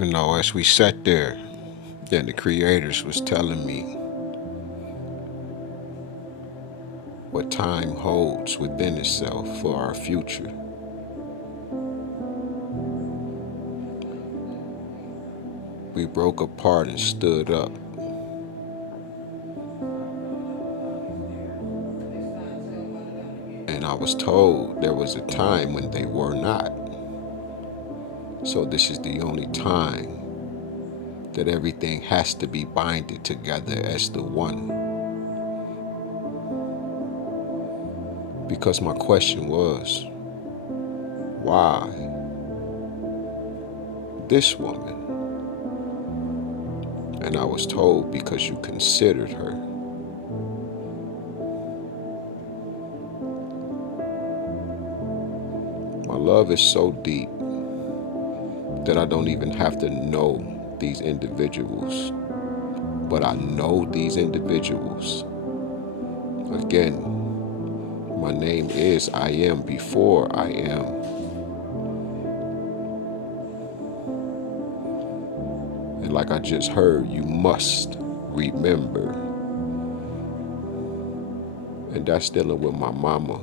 As we sat there, then the creators was telling me what time holds within itself for our future. We broke apart and stood up. And I was told there was a time when they were not. So this is the only time that everything has to be binded together as the one. Because my question was, why this woman? And I was told because you considered her. My love is so deep that I don't even have to know these individuals, but I know these individuals. Again, my name is I am before I am. And like I just heard, you must remember. And that's dealing with my mama,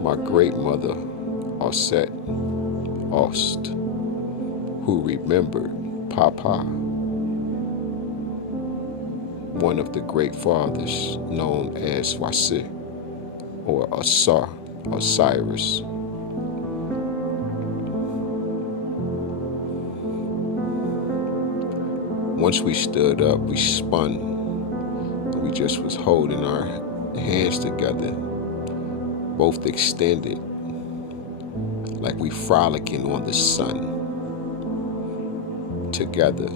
my great mother, Osset Ost, who remembered Papa, one of the great fathers known as Wasi or Asar, Osiris. Once we stood up, we spun. We just was holding our hands together, both extended, like we frolicking on the sun, together,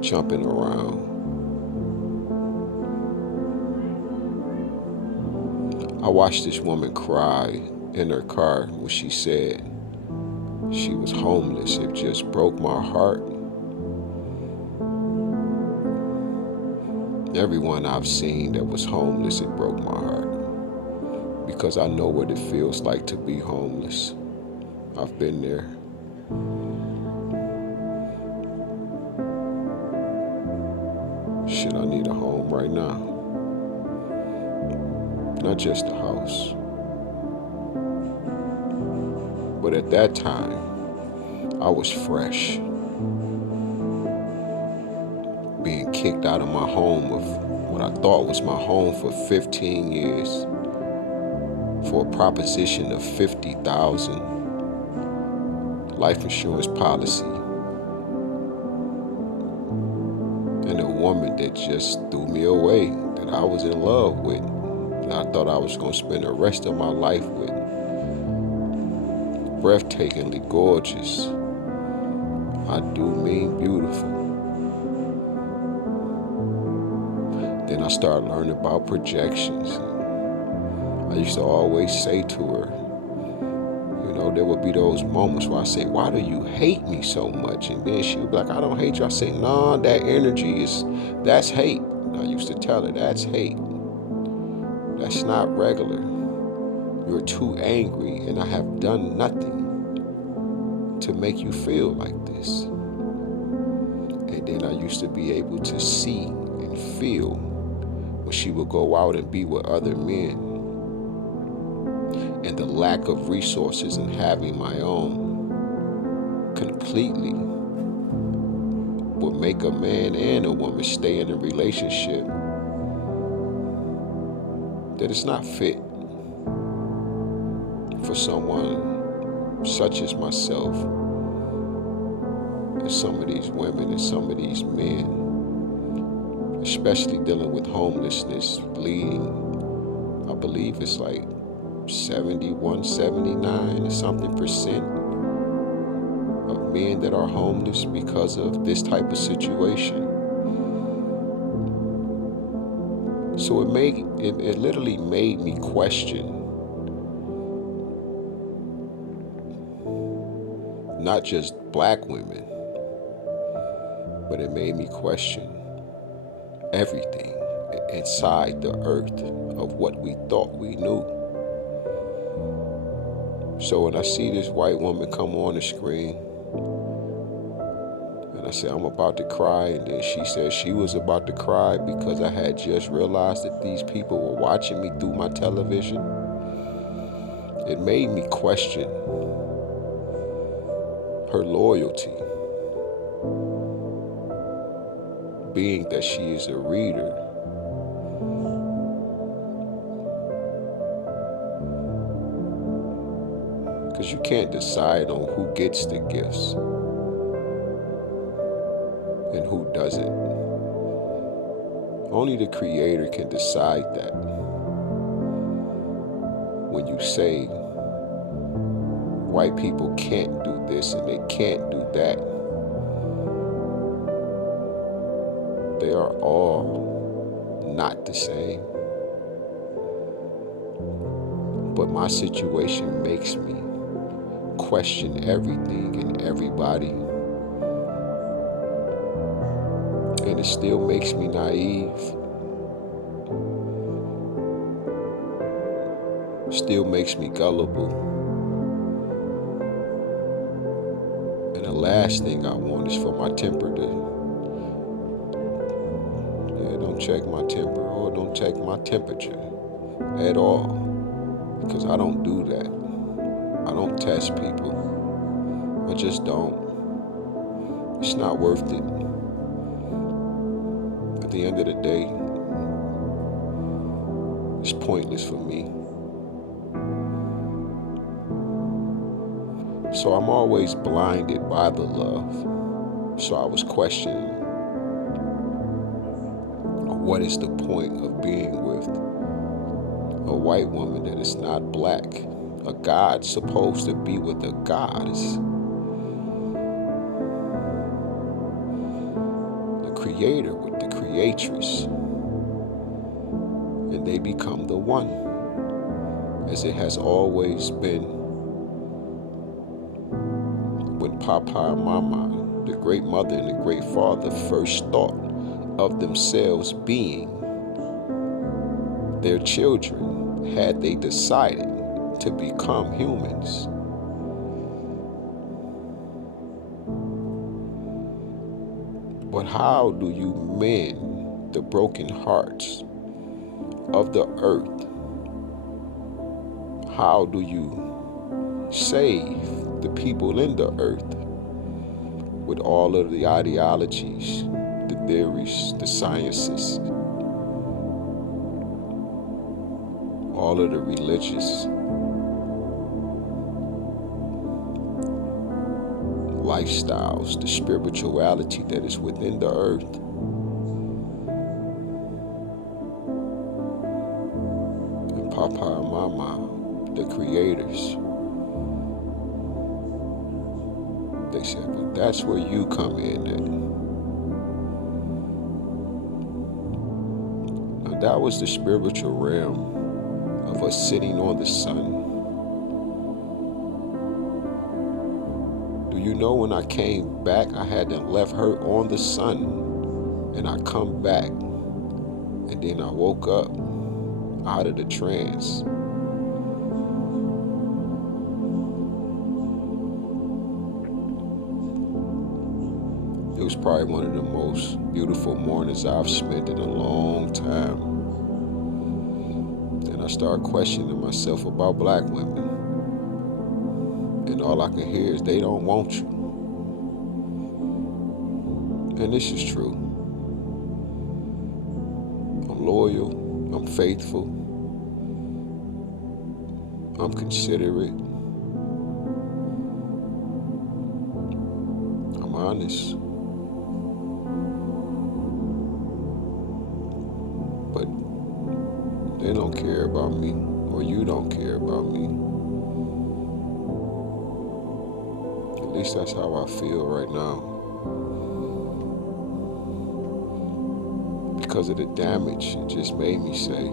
jumping around. I watched this woman cry in her car when she said she was homeless. It just broke my heart. Everyone I've seen that was homeless, it broke my heart. Because I know what it feels like to be homeless. I've been there. Shit, I need a home right now. Not just a house. But at that time, I was fresh. Being kicked out of my home of what I thought was my home for 15 years for a proposition of 50,000 life insurance policy. And a woman that just threw me away, that I was in love with, and I thought I was going to spend the rest of my life with. Breathtakingly gorgeous. I do mean beautiful. Then I started learning about projections. I used to always say to her, there would be those moments where I say, why do you hate me so much? And then she would be like, I don't hate you. I say, nah, that energy that's hate. And I used to tell her, that's hate. That's not regular. You're too angry, and I have done nothing to make you feel like this. And then I used to be able to see and feel when she would go out and be with other men. And the lack of resources and having my own completely would make a man and a woman stay in a relationship that is not fit for someone such as myself and some of these women and some of these men, especially dealing with homelessness, leading, I believe it's like 71, 79 or something percent of men that are homeless because of this type of situation. So it literally made me question not just black women, but it made me question everything inside the earth of what we thought we knew. So when I see this white woman come on the screen, and I said, I'm about to cry, and then she said she was about to cry because I had just realized that these people were watching me through my television, it made me question her loyalty, being that she is a reader. Because you can't decide on who gets the gifts and who doesn't. Only the Creator can decide that. When you say white people can't do this and they can't do that, they are all not the same. But my situation makes me question everything and everybody. And it still makes me naive. Still makes me gullible. And the last thing I want is for my temper to, don't check my temper or don't check my temperature at all. Because I don't do that. I don't test people. I just don't. It's not worth it. At the end of the day, it's pointless for me. So I'm always blinded by the love. So I was questioning, what is the point of being with a white woman that is not black? A god's supposed to be with a goddess. The creator with the creatress. And they become the one, as it has always been. When Papa and Mama, the great mother and the great father, first thought of themselves being their children, had they decided to become humans. But how do you mend the broken hearts of the earth? How do you save the people in the earth with all of the ideologies, the theories, the sciences, all of the religious lifestyles, the spirituality that is within the earth? And Papa and Mama, the creators, they said, but that's where you come in at. Now that was the spiritual realm of us sitting on the sun. Do you know when I came back, I had to left her on the sun, and I come back, and then I woke up out of the trance. It was probably one of the most beautiful mornings I've spent in a long time. And I started questioning myself about black women. And all I can hear is, they don't want you. And this is true. I'm loyal. I'm faithful. I'm considerate. I'm honest. But they don't care about me, or you don't care about me. At least that's how I feel right now. Because of the damage, it just made me say,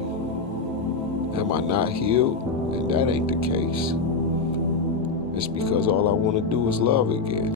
am I not healed? And that ain't the case. It's because all I want to do is love again.